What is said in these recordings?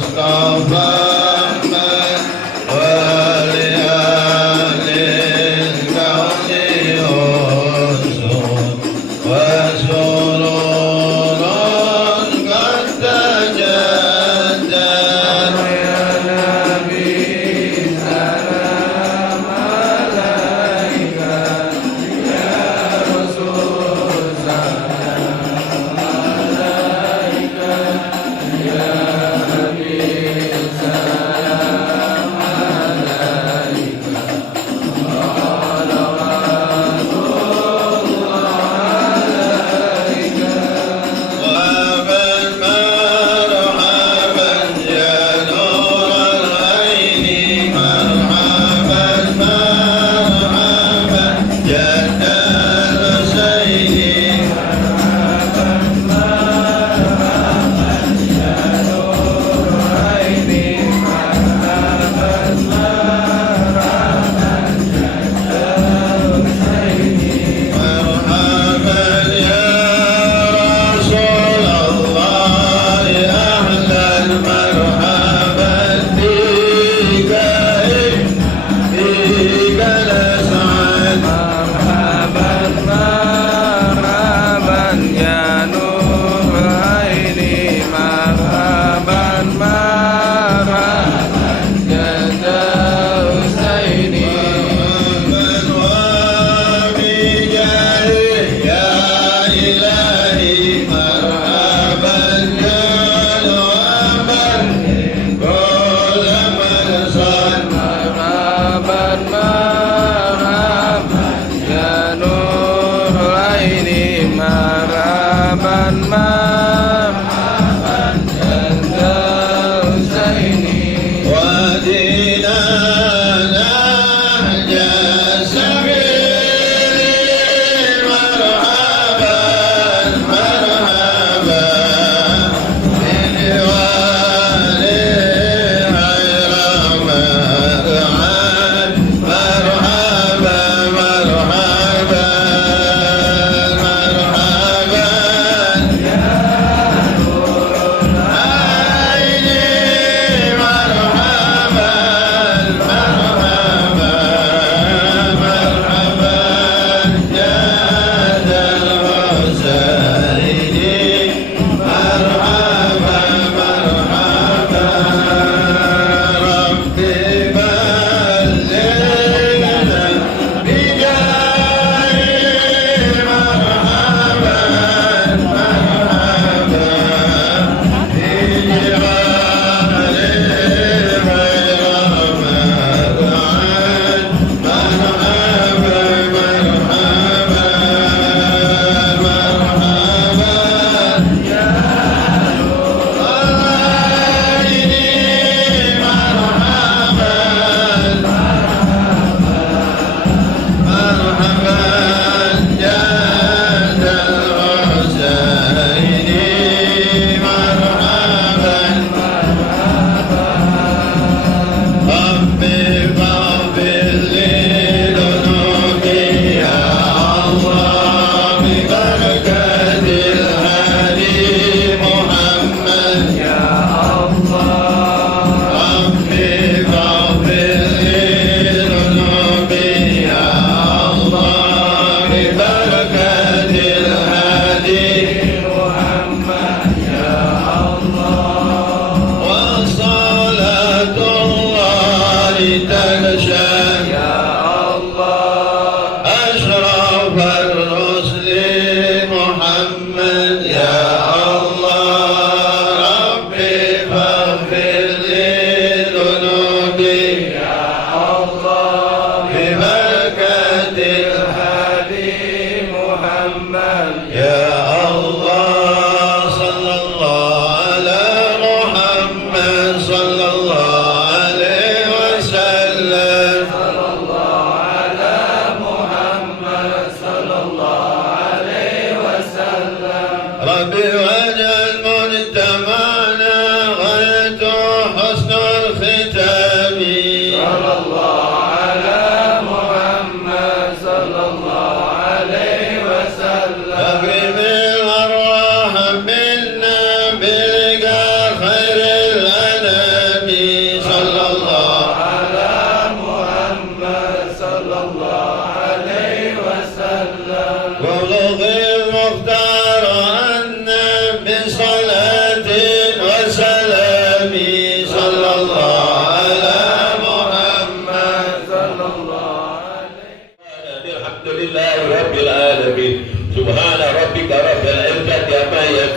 Mustafa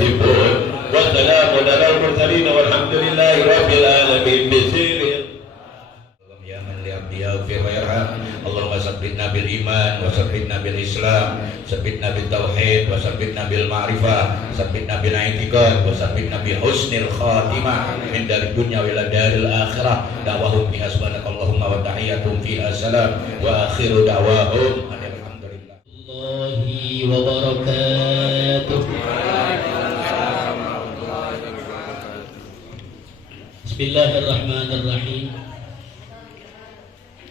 yasifun wa salamun alal mursalin walhamdulillahi rabbil alamin. Ya man li'abdiyaghfir wa yarham. Allahumma sabbitna bil iman wa sabbitna bil islam, sabbitna bil tauhid wa sabbitna bil ma'rifah, sabbitna bil i'tiqad wa sabbitna bi husnil khatimah min darid dunya ila daril akhirah. Da'wahum fiha subhanakallahumma wa tahiyyatuhum fiha salam wa akhiru da'wahum alhamdulillah wa barakatuh. Bismillahirrahmanirrahim.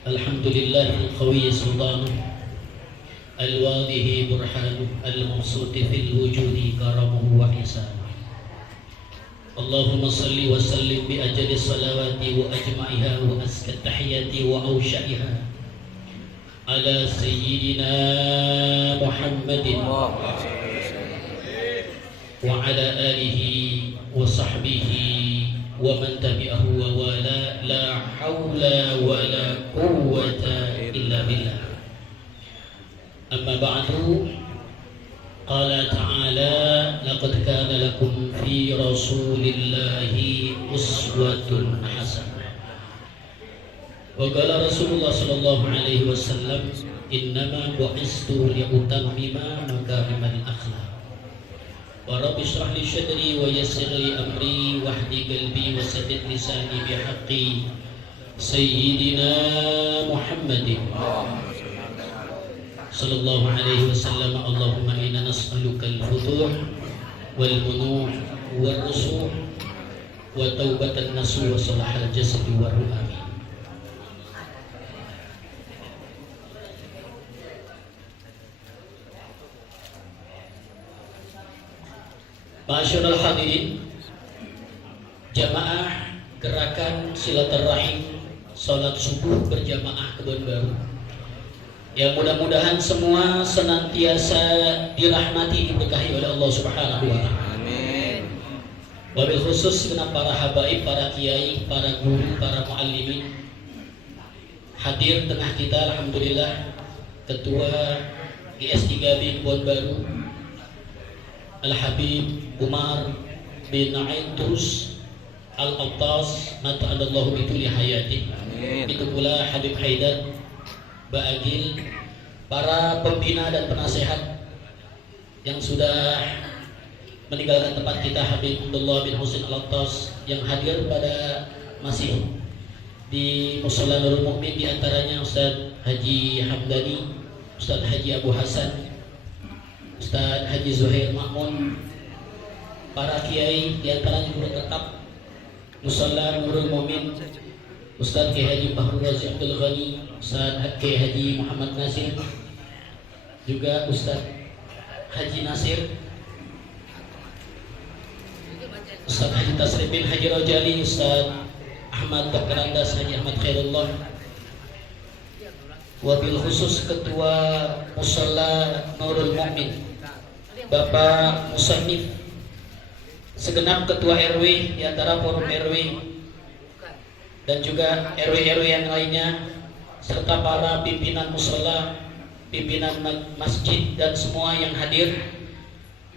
Alhamdulillahil qawi sultanu al-wadihi burhanu al-mabsuti fil wujudi karamuhu wa ihsanu. Allahumma salli wa sallim bi ajli salawati wa ajma'iha wa azka tahiyati wa awsha'iha ala sayyidina Muhammadin wa ala alihi wa sahbihi wa man tabi'ahu wa wala. La hawla wa la quwwata illa billah. Amma ba'du. Qala ta'ala laqad kana lakum fi rasulillahi uswatun hasanah. Wa qala Rasulullah sallallahu alaihi wasallam innama bu'istu li'utammima makarimal akhlaq. Wa rabbi shrah li sadri wa yassir li amri wahdi qalbi wa saddid lisani bihaqqi sayyidina Muhammadin sallallahu alaihi wasallam. Allahumma inna nas'aluka al-futuh wal munuh wal rusuh wa taubatan nasuh wa salahal jasad wa ruh. Amin. Masyarul hadirin, jamaah gerakan silaturahim salat subuh berjamaah Kebon Baru, yang mudah-mudahan semua senantiasa dirahmati diberkahi oleh Allah Subhanahu wa taala. Amin. Wabil khusus dengan para habaib, para kiai, para guru, para muallimin hadir tengah kita. Alhamdulillah, Ketua IS3B Kebon Baru Al-Habib Umar bin Aidrus Al-Attas mata'adallahu bituli hayati. Itu pula Habib Haidar Ba'agil, para pembina dan penasehat yang sudah meninggalkan tempat kita, Habib Abdullah bin Husain Al-Attas, yang hadir pada masih di Mushola Nurul Mukmin, di antaranya Ustaz Haji Hamdani, Ustaz Haji Abu Hasan, Ustaz Haji Zuhair Ma'mun, para kiai di antaranya guru tetap Mushola Nurul Mukmin, Ustaz Kiai Haji Bahrul Razi Abdul Ghani, Ustaz Kiai Haji Muhammad Nasir, juga Ustaz Haji Nasir, Ustaz Haji Tasrif bin Haji Rojali, Ustaz Ahmad Bakarandas, Haji Ahmad Khairullah, wabil khusus Ketua Mushola Nurul Mukmin Bapak Musannif, segenap Ketua RW di antara forum RW dan juga RW-RW yang lainnya, serta para pimpinan mushola, pimpinan masjid dan semua yang hadir,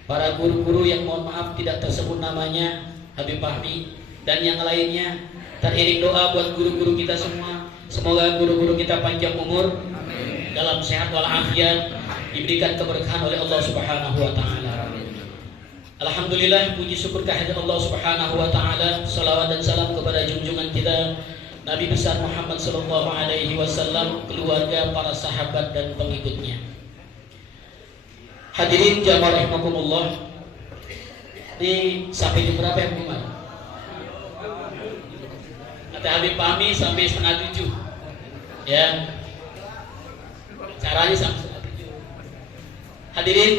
para guru-guru yang mohon maaf tidak tersebut namanya, Habib Fahmi dan yang lainnya. Teriring doa buat guru-guru kita semua, semoga guru-guru kita panjang umur, dalam sehat walafiat, diberikan keberkahan oleh Allah Subhanahu wa taala. Alhamdulillah, puji syukur kehadirat Allah Subhanahu wa taala. Salawat dan salam kepada junjungan kita Nabi besar Muhammad sallallahu alaihi wasallam, keluarga, para sahabat dan pengikutnya. Hadirin jamaah rahimakumullah. Ini sampai jam berapa ya, Umar? Kata Habib Fahmi sampai 6:30. Ya. Caranya sampai 6:30. Hadirin,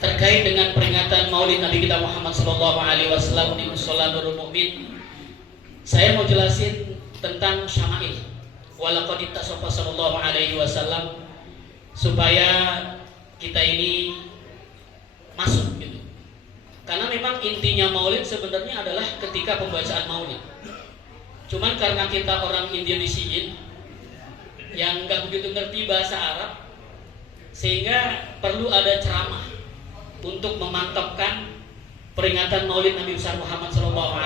terkait dengan peringatan Maulid Nabi kita Muhammad sallallahu alaihi wasallam di Mushola Nurul Mukmin, saya mau jelasin tentang syama'il walaqad ittasafa sallallahu alaihi wasallam, supaya kita ini masuk gitu. Karena memang intinya Maulid sebenarnya adalah ketika pembacaan Maulid. Cuman karena kita orang Indonesian yang nggak begitu ngerti bahasa Arab, sehingga perlu ada ceramah. untuk memantapkan peringatan Maulid Nabi besar Muhammad SAW.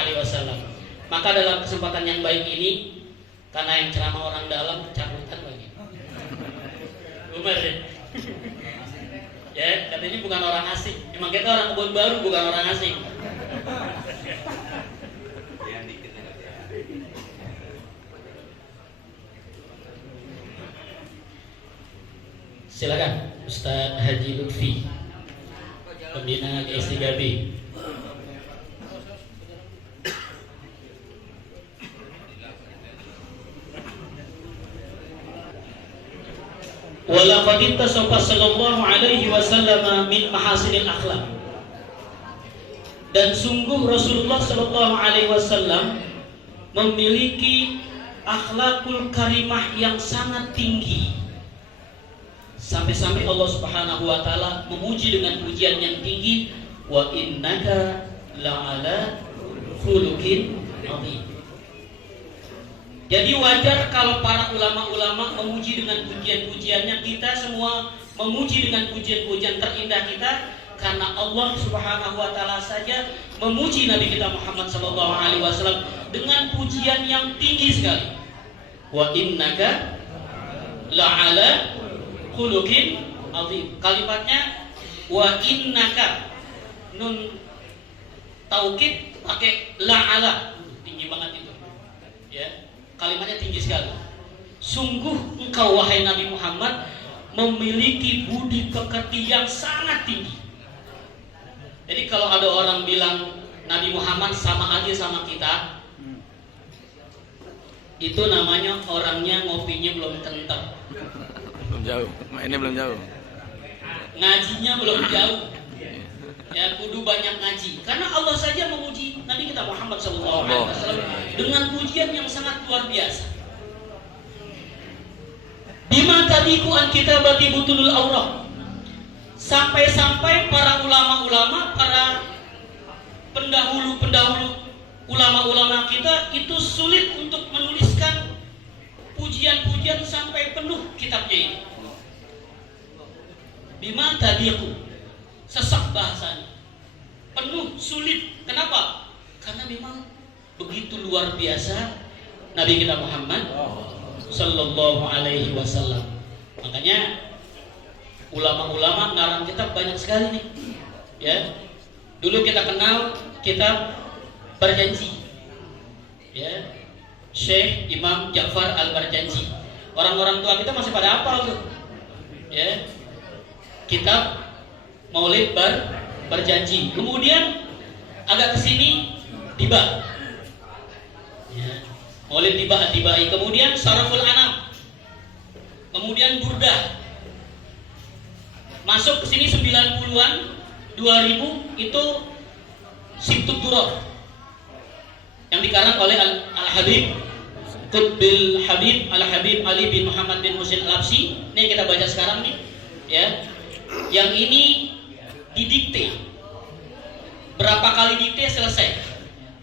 Maka dalam kesempatan yang baik ini, karena yang ceramah orang dalam cabutan lagi. Umar ya, katanya bukan orang asing. Memang kita orang kebun baru, bukan orang asing. Silakan Ustaz Haji Lutfi, pembina GSI Gabi. Walaqad ittasafa sallallahu alaihi wasallam min mahasinil akhlaq. Dan sungguh Rasulullah sallallahu alaihi wasallam memiliki akhlakul karimah yang sangat tinggi. Sampai-sampai Allah Subhanahu wa taala memuji dengan pujian yang tinggi, wa innaka la'ala khuluqin azim. Jadi wajar kalau para ulama-ulama memuji dengan pujian-pujiannya, kita semua memuji dengan pujian-pujian terindah kita, karena Allah Subhanahu wa taala saja memuji Nabi kita Muhammad sallallahu alaihi wasallam dengan pujian yang tinggi sekali. Wa innaka la'ala khuluqin azim. Kalimatnya wa innaka, nun taukid pakai la'ala, tinggi banget itu. Ya, kalimatnya tinggi sekali. Sungguh engkau wahai Nabi Muhammad memiliki budi pekerti yang sangat tinggi. Jadi kalau ada orang bilang Nabi Muhammad sama aja sama kita, itu namanya orangnya ngopinya belum kental. Belum jauh, mainnya belum jauh. Ngajinya belum jauh. Ya, kudu banyak ngaji. Karena Allah saja memuji Nabi kita Muhammad SAW dengan pujian yang sangat luar biasa. Bima tadiku an kitabati butulul aurah. Sampai-sampai para ulama-ulama, para pendahulu-pendahulu ulama-ulama kita itu sulit untuk menuliskan pujian-pujian sampai penuh kitabnya ini. Bima tadiku, sesak bahasanya, penuh, sulit. Kenapa? Karena memang begitu luar biasa Nabi kita Muhammad Sallallahu Alaihi Wasallam. Makanya ulama-ulama ngarang kitab banyak sekali nih. Ya, dulu kita kenal kitab Berjanji. Ya, Syekh Imam Ja'far Al-Barjanji. Orang-orang tua kita masih pada hafal tuh. Ya, kitab Maulid Berjanji. Kemudian agak kesini Tiba. Ya, Maulid Tibai. Kemudian Saraful Anam. Kemudian Burdah. Masuk ke sini 90-an, 2000 itu Sibtud Duror yang dikarang oleh Al-Habib Qutbil Habib Al-Habib Ali bin Muhammad bin Husain Al-Habsyi. Ini yang kita baca sekarang nih, ya. Yang ini didikte. Berapa kali dikte selesai.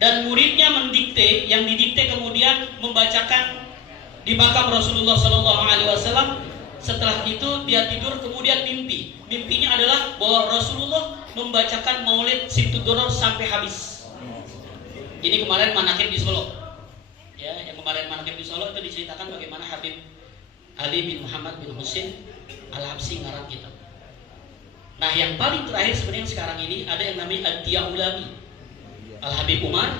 Dan muridnya mendikte, yang didikte kemudian membacakan di makam Rasulullah SAW. Setelah itu dia tidur, kemudian mimpi. Mimpinya adalah bahwa Rasulullah membacakan Maulid Sibtud Duror sampai habis. Ini kemarin manakib di Solo. Ya, yang kemarin manakib di Solo itu diceritakan bagaimana Habib Ali bin Muhammad bin Husain Al-Habsyi ngarang kitab. Nah, yang paling terakhir sebenarnya sekarang ini ada yang namanya Ad-Diya Ulami. Al-Habib Umar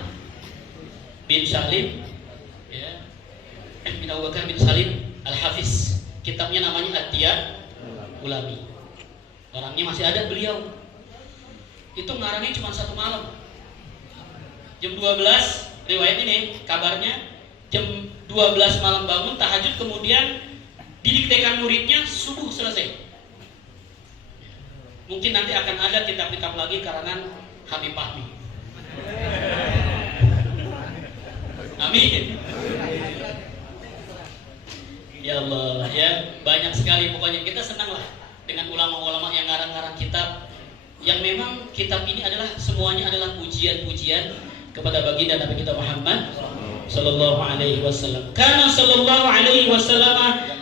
bin Salim, ya, bin Abu Bakar bin Salim Al-Hafiz. Kitabnya namanya Ad-Diya Ulami. Orangnya masih ada, beliau. Itu ngarangnya cuma satu malam. Jam 12, riwayat ini, kabarnya jam 12 malam bangun tahajud, kemudian didiktekan muridnya, subuh selesai. Mungkin nanti akan ada kitab-kitab lagi karangan Habib Fahmi. Amin. Ya Allah, ya, banyak sekali. Pokoknya kita senang lah dengan ulama-ulama yang ngarang-ngarang kitab, yang memang kitab ini adalah semuanya adalah pujian-pujian kepada baginda Nabi kita Muhammad sallallahu alaihi wasallam. Kana sallallahu alaihi wasallam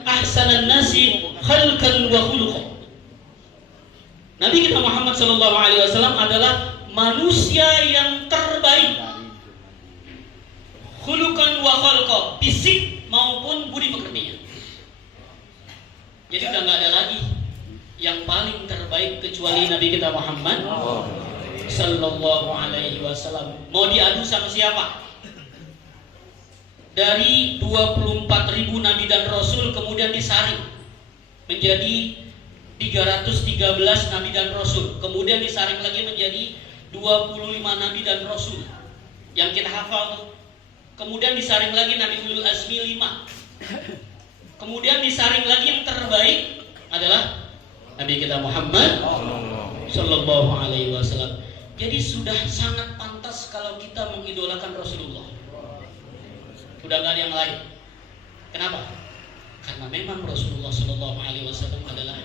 ahsanan nasi khalqan wa khuluqan. Nabi kita Muhammad Sallallahu Alaihi Wasallam adalah manusia yang terbaik, khuluqan wa khalqa, fisik maupun budi pekertinya. Jadi udah nggak ada lagi yang paling terbaik kecuali Nabi kita Muhammad Sallallahu Alaihi Wasallam. Mau diadu sama siapa? Dari 24.000 Nabi dan Rasul kemudian disaring menjadi 313 Nabi dan Rasul, kemudian disaring lagi menjadi 25 Nabi dan Rasul yang kita hafal tuh. Kemudian disaring lagi Nabi Ulul Azmi 5. Kemudian disaring lagi yang terbaik adalah Nabi kita Muhammad Sallallahu Alaihi Wasallam. Jadi sudah sangat pantas kalau kita mengidolakan Rasulullah. Udah gak ada yang lain. Kenapa? Karena memang Rasulullah Sallallahu Alaihi Wasallam adalah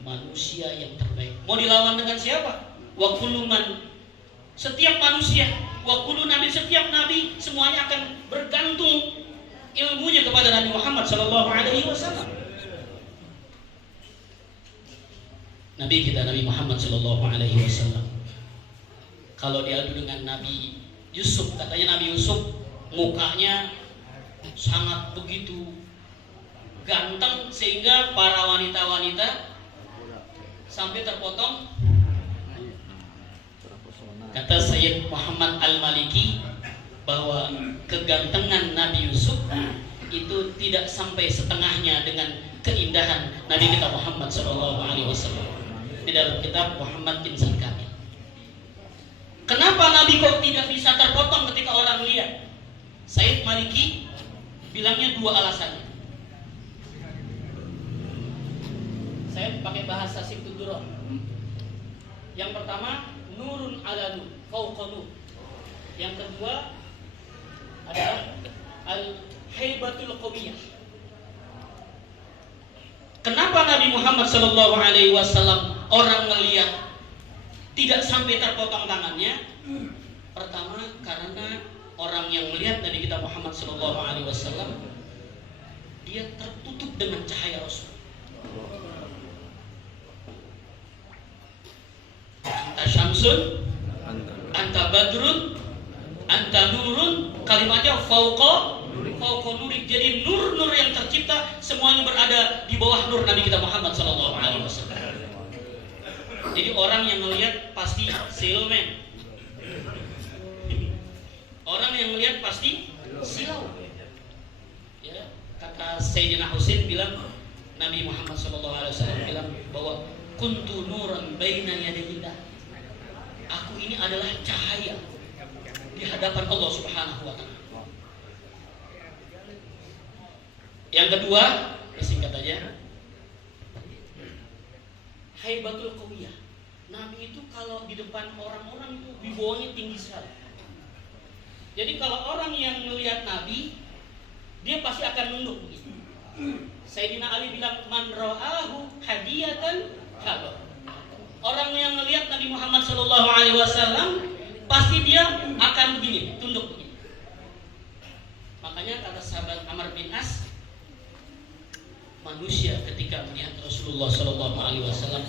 manusia yang terbaik. Mau dilawan dengan siapa? Wa kullu man, setiap manusia, wa kullu nabi, setiap nabi semuanya akan bergantung ilmunya kepada Nabi Muhammad Sallallahu Alaihi Wasallam. Nabi kita Nabi Muhammad Sallallahu Alaihi Wasallam, kalau diadu dengan Nabi Yusuf, katanya Nabi Yusuf mukanya sangat begitu ganteng sehingga para wanita-wanita sampai terpotong. Kata Sayyid Muhammad Al-Maliki bahwa kegantengan Nabi Yusuf itu tidak sampai setengahnya dengan keindahan Nabi kita Muhammad SAW. Di dalam kitab Muhammad Insan Kamil. Kenapa Nabi kok tidak bisa terpotong ketika orang lihat? Sayyid Maliki bilangnya dua alasannya. Saya pakai bahasa Simtudurah. Yang pertama, nurun ala nur, fauqa nur. Yang kedua adalah al-haibatul qawiyah. Kenapa Nabi Muhammad Sallallahu Alaihi Wasallam orang melihat tidak sampai terpotong tangannya? Pertama, karena orang yang melihat Nabi kita Muhammad Sallallahu Alaihi Wasallam dia tertutup dengan cahaya Rasul. Anta syamsun, anta badrun, anta nurun, kalimatnya fauqa nuri. Jadi nur-nur yang tercipta semuanya berada di bawah nur Nabi kita Muhammad Sallallahu Alaihi Wasallam. Jadi orang yang melihat pasti siluman. Orang yang melihat pasti silau. Ya, kata Sayyidina Husain bilang, Nabi Muhammad SAW bilang bahwa kuntu nuran baina yadayillah. Aku ini adalah cahaya di hadapan Allah Subhanahu wa taala. Yang kedua, singkat aja. Haibatul qawiyah. Nabi itu kalau di depan orang-orang itu wibawanya tinggi sekali. Jadi kalau orang yang melihat Nabi, dia pasti akan nunduk begitu. Sayyidina Ali bilang, man ra'ahu hadiyatan habar. Orang yang melihat Nabi Muhammad Sallallahu Alaihi Wasallam pasti dia akan begini, tunduk begini. Makanya kata sahabat Amr bin As, manusia ketika melihat Rasulullah Sallallahu Alaihi Wasallam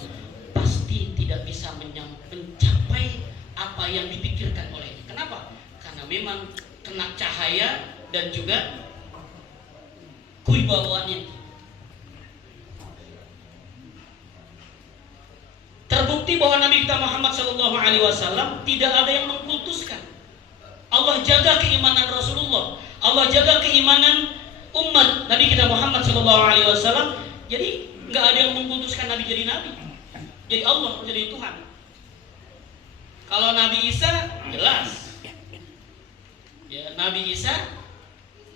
pasti tidak bisa mencapai apa yang dipikirkan olehnya. Kenapa? Karena memang kena cahaya dan juga kuibawaannya. Terbukti bahwa Nabi kita Muhammad SAW tidak ada yang mengkultuskan. Allah jaga keimanan Rasulullah, Allah jaga keimanan umat Nabi kita Muhammad SAW. Jadi nggak ada yang mengkultuskan Nabi jadi Nabi, jadi Allah jadi Tuhan. Kalau Nabi Isa jelas. Ya, Nabi Isa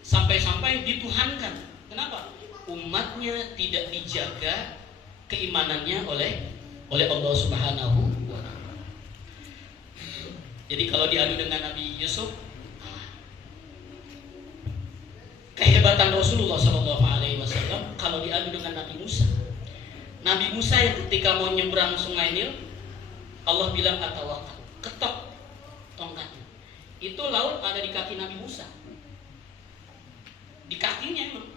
sampai-sampai dituhankan. Kenapa? Umatnya tidak dijaga keimanannya oleh Allah Subhanahu wa taala. Jadi kalau diadu dengan Nabi Yusuf, kehebatan Rasulullah SAW kalau diadu dengan Nabi Musa. Nabi Musa yang ketika mau nyebrang Sungai Nil, Allah bilang atawakal, ketok tongkatnya. Itu laut ada di kaki Nabi Musa. Di kakinya emang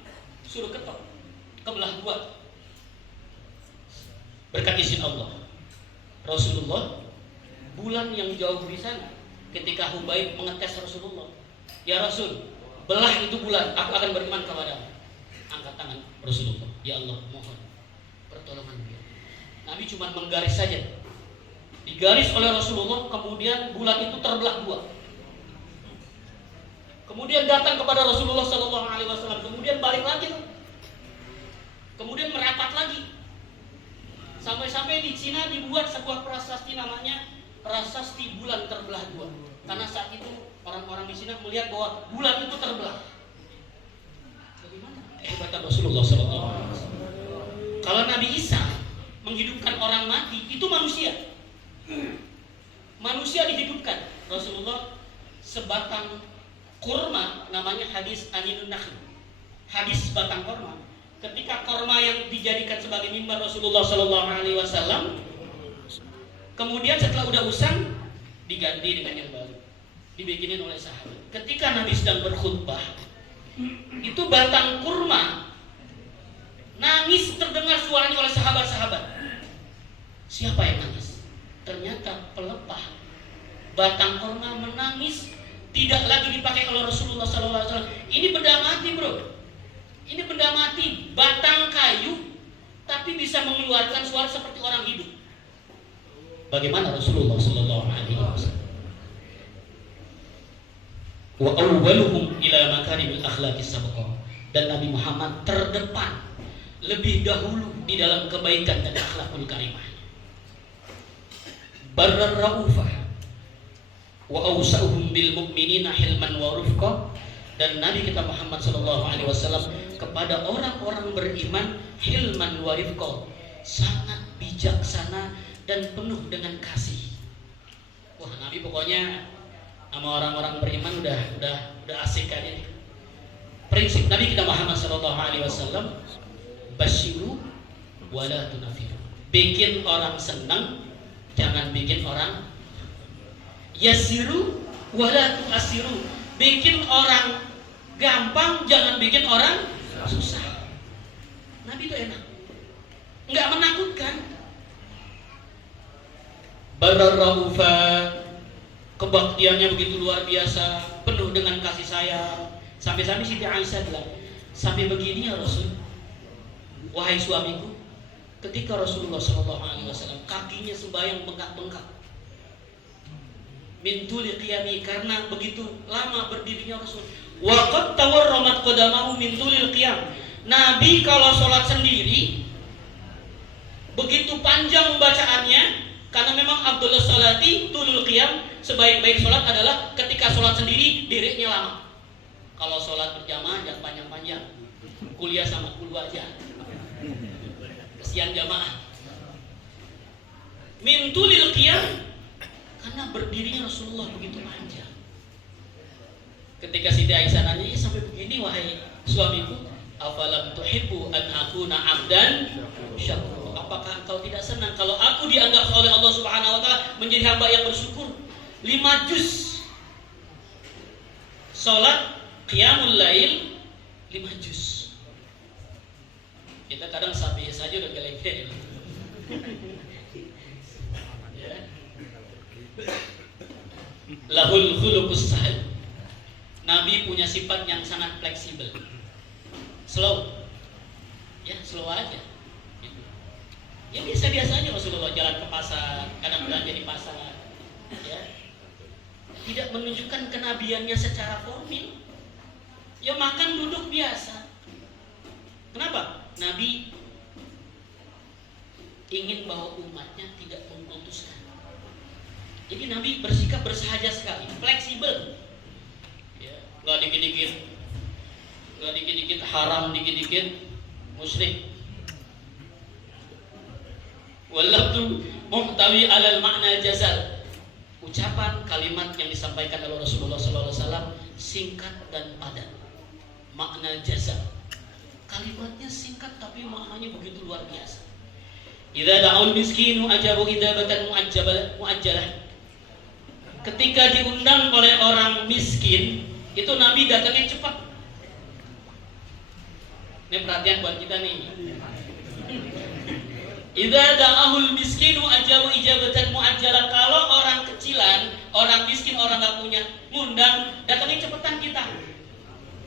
suruh ketok, kebelah dua. Berkat izin Allah. Rasulullah, bulan yang jauh di sana. Ketika Hubaib mengetes Rasulullah, ya Rasul, belah itu bulan, aku akan beriman kepadamu. Angkat tangan Rasulullah, ya Allah, mohon pertolongan beliau. Nabi cuma menggaris saja, digaris oleh Rasulullah, kemudian bulan itu terbelah dua. Kemudian datang kepada Rasulullah SAW, kemudian balik lagi, kemudian merapat lagi, sampai-sampai di Cina dibuat sebuah prasasti namanya prasasti bulan terbelah dua. Karena saat itu orang-orang di Cina melihat bahwa bulan itu terbelah. Bagaimana kehebatan Rasulullah SAW? Kalau Nabi Isa menghidupkan orang mati, itu manusia. Manusia dihidupkan. Rasulullah sebatang kurma, namanya hadis aninun nakhl, hadis batang kurma. Ketika kurma yang dijadikan sebagai mimbar Rasulullah SAW, kemudian setelah udah usang diganti dengan yang baru, dibikinin oleh sahabat. Ketika Nabi sedang berkhutbah, itu batang kurma nangis, terdengar suaranya oleh sahabat-sahabat. Siapa yang nangis? Ternyata pelepah batang kurma menangis. Tidak lagi dipakai oleh Rasulullah SAW. Ini benda mati, bro. Ini benda mati, batang kayu, tapi bisa mengeluarkan suara seperti orang hidup. Bagaimana Rasulullah SAW? Wa awwaluhum ila makarimil akhlaqis sabqah. Dan Nabi Muhammad terdepan, lebih dahulu di dalam kebaikan dan akhlakul karimah. Barrar raufah wa awsa'uhum bil mu'minina hilman wa rufqa. Dan Nabi kita Muhammad SAW kepada orang-orang beriman hilman wa rifqa, sangat bijaksana dan penuh dengan kasih. Wah, Nabi pokoknya sama orang-orang beriman udah asik kan ini. Prinsip Nabi kita Muhammad SAW, basyiru wa la tunafiru. Bikin orang senang, jangan bikin orang yasiru wala tu'asiru. Bikin orang gampang, jangan bikin orang susah. Nabi itu enak, nggak menakutkan. Bararraufa, kebaktiannya begitu luar biasa, penuh dengan kasih sayang. Sampai-sampai Siti Aisyah bilang, sampai begini ya Rasul, wahai suamiku, ketika Rasulullah SAW kakinya sembahyang bengkak-bengkak, min tuli qiyami, karena begitu lama berdirinya Rasul. Wa qad tawarramat qadamahu min tulil qiyam. Nabi kalau sholat sendiri begitu panjang bacaannya, karena memang Abdullah sholati tulul qiyam. Sebaik-baik sholat adalah ketika sholat sendiri dirinya lama. Kalau sholat berjamaah jangan panjang-panjang, kuliah sama kulu aja, kesian jamaah. Min tulil qiyam, karena berdirinya Rasulullah begitu panjang. Ketika Siti Aisyah nanya, ya sampai begini wahai suamiku, afalam tuhibbu an akuna abdan syakur. Apakah engkau tidak senang kalau aku dianggap oleh Allah Subhanahu wa taala menjadi hamba yang bersyukur? 5 juz salat qiyamul lail, 5 juz. Kita kadang sabi saja udah geleng-geleng. Lahul khuluqus sahal. Nabi punya sifat yang sangat fleksibel, slow, ya slow aja. Ya biasa-biasa aja Rasulullah jalan ke pasar, kadang belanja di pasar, ya. Tidak menunjukkan kenabiannya secara formil. Ya makan duduk biasa. Kenapa? Nabi ingin bahwa umatnya tidak mengkultuskan. Jadi Nabi bersikap bersahaja sekali, fleksibel. Ya, nggak dikit-dikit haram, dikit-dikit musyrik. Wallahu muhtawi alal makna jazal. Ucapan kalimat yang disampaikan oleh Rasulullah SAW singkat dan padat. Makna jazal. Kalimatnya singkat tapi maknanya begitu luar biasa. Idza da'ul miskinu ajabu idabatan muajjalah. Ketika diundang oleh orang miskin, itu Nabi datangnya cepat. Ini perhatian buat kita nih. Idza da'ahul miskinu ajabu ijabatan muajjalah. Kalau orang kecilan, orang miskin, orang nggak punya, ngundang, datangnya cepetan kita.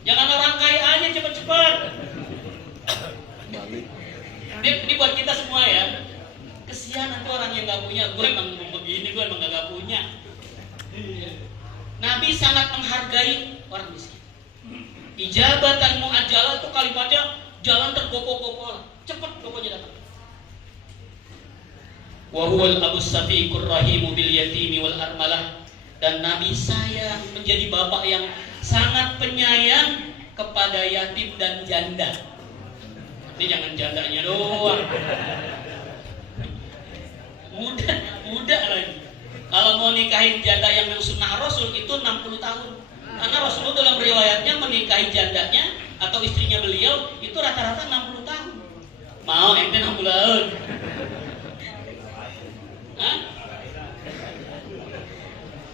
Jangan orang kaya aja cepet-cepet. Ini buat kita semua ya. Kesian nanti orang yang nggak punya. Gue emang begini, gue emang nggak punya. Nabi sangat menghargai orang miskin. Ijabatan muajjalah itu kalimatnya jalan tergopoh-gopoh, cepet pokoknya datang. Wa huwal abus safiqur rahimu bil yatimi wal armalah. Dan Nabi sayang, menjadi bapak yang sangat penyayang kepada yatim dan janda. Ini jangan jandanya doang. Muda lagi. Kalau mau nikahin janda yang sunnah Rasul itu 60 tahun. Karena Rasulullah dalam riwayatnya menikahi jandanya atau istrinya beliau itu rata-rata 60 tahun. Mau ente 60 tahun? Hah?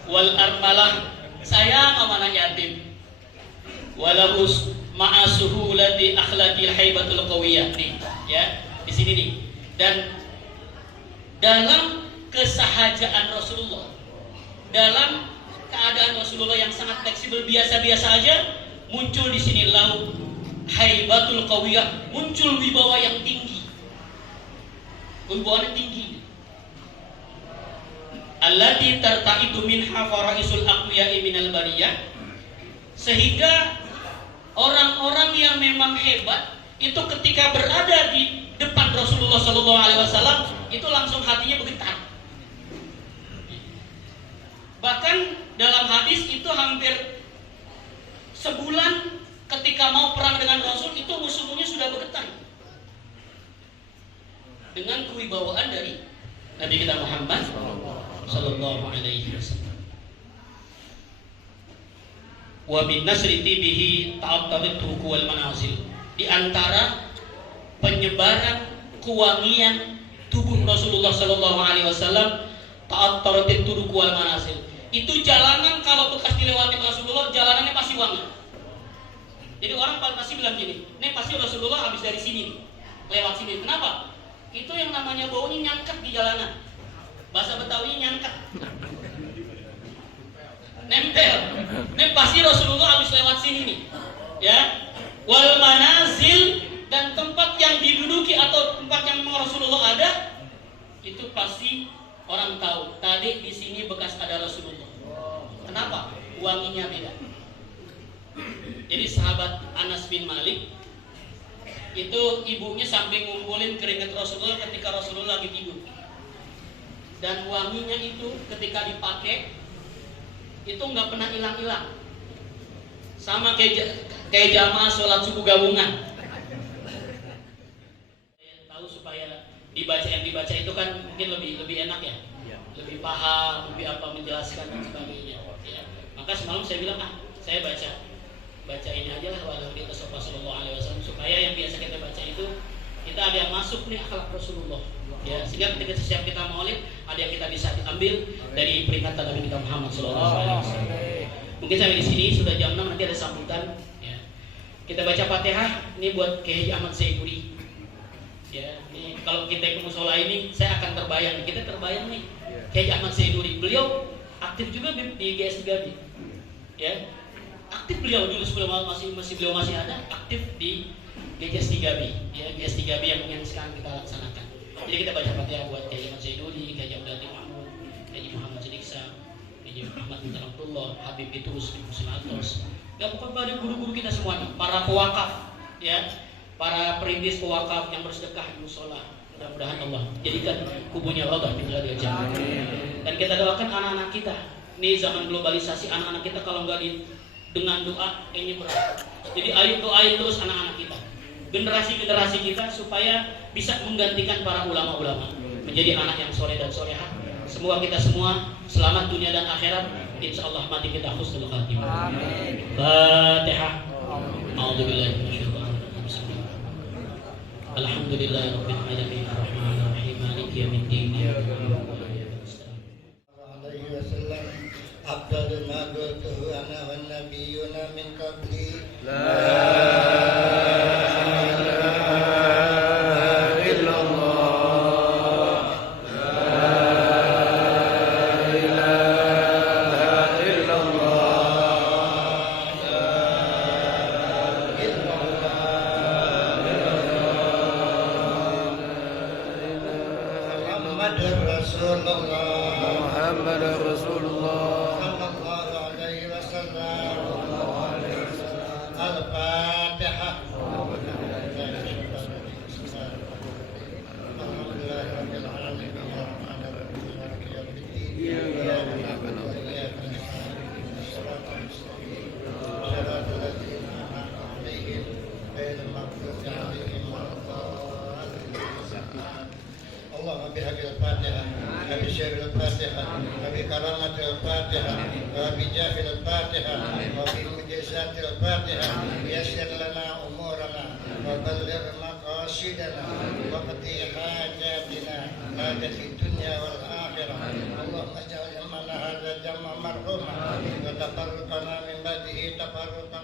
Wal armalah, sayang sama anak yatim. Walahus ma'asuhulati akhlaqil haibatul qawiyah nih, ya, di sini nih. Dan dalam kesahajaan Rasulullah, dalam keadaan Rasulullah yang sangat fleksibel, biasa-biasa aja, muncul di sini lahu haibatul qawiyah, muncul wibawa yang tinggi. Wibawa yang tinggi. Allati tarta'idu minha faraisul aqwiya'i minal bariyah, sehingga orang-orang yang memang hebat itu ketika berada di depan Rasulullah SAW itu langsung hatinya bergetar. Bahkan dalam hadis itu hampir sebulan ketika mau perang dengan Rasul itu musuhnya sudah bergetar dengan kewibawaan dari Nabi kita Muhammad sallallahu alaihi wasallam. Wa bin nasri tibihi ta'attabat turuq wal manazil. Di antara penyebaran kewangian tubuh Rasulullah sallallahu alaihi wasallam, ta'attabat turuq wal manazil. Itu jalanan kalau bekas dilewati Rasulullah, jalanannya pasti wangi. Jadi orang pasti bilang gini, "Nih pasti Rasulullah habis dari sini, lewat sini." Kenapa? Itu yang namanya baunya nyangkut di jalanan. Bahasa Betawi nyangkut, nempel. Nih pasti Rasulullah habis lewat sini nih, ya. Wal manazil, dan tempat yang diduduki atau tempat yang Rasulullah ada, itu pasti orang tahu. Tadi di sini bekas ada Rasulullah. Kenapa? Wanginya beda. Jadi sahabat Anas bin Malik itu ibunya sampai ngumpulin keringat Rasulullah ketika Rasulullah lagi tidur. Dan wanginya itu ketika dipakai itu nggak pernah hilang-hilang. Sama kayak jamaah sholat subuh gabungan. Tahu supaya yang dibaca itu kan mungkin lebih enak ya, lebih paham, lebih apa menjelaskan dan sebagainya. Ya. Maka semalam saya bilang saya baca ini aja lah walau di atas Rasulullah SAW, supaya yang biasa kita baca itu kita ada yang masuk nih akhlak Rasulullah. Ya, sehingga ketika setiap kita maulid ada yang kita bisa diambil dari peringatan Nabi kita Muhammad SAW. Mungkin sampai di sini sudah jam 6, nanti ada sambutan. Ya. Kita baca Fatihah ini buat Kiai Ahmad Zaiduri. Ya, ini kalau kita ke musola ini saya akan terbayang nih Kiai Ahmad Zaiduri. Beliau aktif juga di GS3B. Ya. Aktif beliau dulu sebelum beliau masih ada, aktif di GS3B. Ya, GS3B yang sekarang kita laksanakan. Jadi kita baca Fatihah buat Kiai Ahmad Zaiduri, Kiai Abdul Mahmud, Kiai Muhammad Sidiksa, Kiai Muhammad bin Abdullah, Habib Bitrus bin Muslimatos. Ya, pokoknya pada guru-guru kita semuanya, para pewakaf, ya, para perintis pewakaf yang bersedekah di musola. Mudah-mudahan Allah jadikan kubunya rodah di dalam jannah. Dan kita doakan anak-anak kita. Ini zaman globalisasi, anak-anak kita kalau nggak dengan doa ini berat. Jadi ayo doain terus anak-anak kita, generasi-generasi kita, supaya bisa menggantikan para ulama-ulama menjadi anak yang soleh dan solehah. Semoga kita semua selamat dunia dan akhirat. Insya Allah mati kita husnul khatimah. Fatihah. A'udzubillahi minasyaitonir rajim. Alhamdulillahirabbil alamin arrahmanir rahim maliki yaumiddin. Alaihi wasallam afdalul ma qultuhu ana wan nabiyyuna min qabli la وبجاه الفاتحة وبمجازات الفاتحة يسر لنا أمورنا وبلغ مقاصدنا وقضي حاجاتنا حاجة الدنيا والآخرة. اللهم اجعل جمعنا هذا جمع مرحوما وتفرقنا من بعده تفرقا